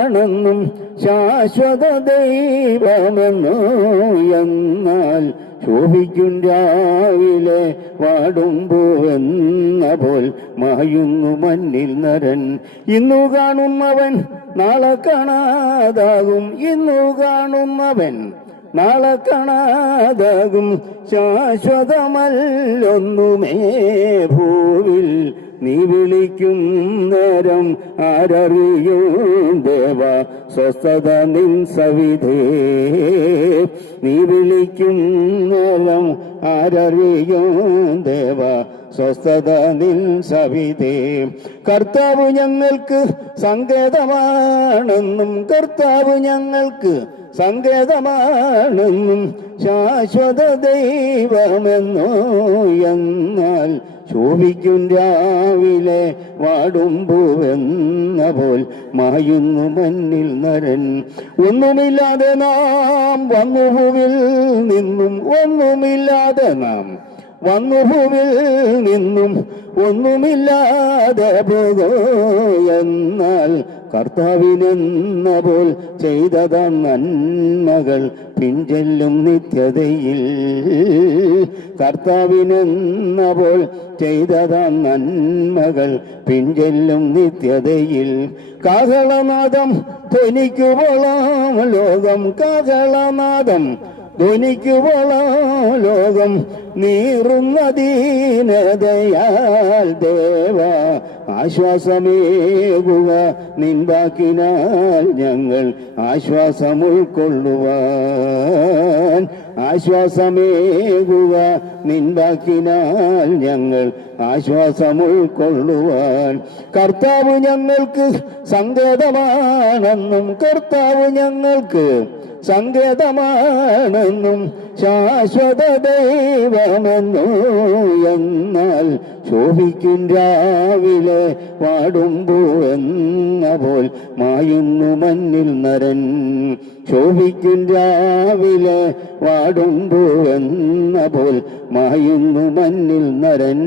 സങ്കേതമാണെന്നും ശാശ്വത ദൈവമെന്നു എന്നാൽ ശോഭിക്കും രാവിലെ വാടുമ്പോവെന്ന പോൽ മായുന്നു മണ്ണിൽ നരൻ. ഇന്നു കാണുന്നവൻ നാളെ കാണാതാകും, ഇന്നു കാണുന്നവൻ നാളെ കാണാതാകും. ശാശ്വതമല്ലൊന്നുമേ ഭൂവിൽ, നീ വിളിക്കും നേരം ആരറിയും ദേവ സ്വസ്ഥത നിൻ സവിധേ. നീ വിളിക്കും നേരം ആരറിയും ദേവ സ്വസ്ഥത നിൻ സവിധേ. കർത്താവ് ഞങ്ങൾക്ക് സങ്കേതമാണെന്നും, കർത്താവ് ഞങ്ങൾക്ക് സങ്കേതമാണെന്നും ശാശ്വത ദൈവമെന്നോ എന്നാൽ ശോഭിക്കും രാവിലെ വാടുമ്പോവെന്ന പോൽ മായുന്നു മണ്ണിൽ നരൻ. ഒന്നുമില്ലാതെ നാം വന്നു ഭൂവിൽ നിന്നും, ഒന്നുമില്ലാതെ നാം വന്നു ഭൂവിൽ നിന്നും ഒന്നുമില്ലാതെ പോകോ എന്നാൽ കർത്താവിനെന്ന പോൽ ചെയ്തത നന്മകൾ പിഞ്ചെല്ലും നിത്യതയിൽ. കർത്താവിനെന്ന പോൽ ചെയ്തത നന്മകൾ പിഞ്ചെല്ലും നിത്യതയിൽ. കാഹളനാദം ധ്വനിക്കുവോളം ലോകം, കാഹളനാദം ധ്വനിക്കുവോളം ലോകം നീറുന്ന ദീനതയാൽ ദേവ ആശ്വാസമേകുക നിൻ വാക്കിനാൽ ഞങ്ങൾ ആശ്വാസം ഉൾക്കൊള്ളുവാൻ. ആശ്വാസമേകുക നിൻ വാക്കിനാൽ ഞങ്ങൾ ആശ്വാസം ഉൾക്കൊള്ളുവാൻ. കർത്താവ് ഞങ്ങൾക്ക് സങ്കേതമാണെന്നും, കർത്താവ് ഞങ്ങൾക്ക് സങ്കേതമാണെന്നും ശാശ്വത ദൈവമെന്നു എന്നാൽ ശോഭിക്കും രാവിലെ വാടുമ്പോവെന്ന പോൽ മായുന്നു മണ്ണിൽ നരൻ. ശോഭിക്കും രാവിലെ വാടുമ്പോവെന്ന പോൽ മായുന്നു മണ്ണിൽ നരൻ.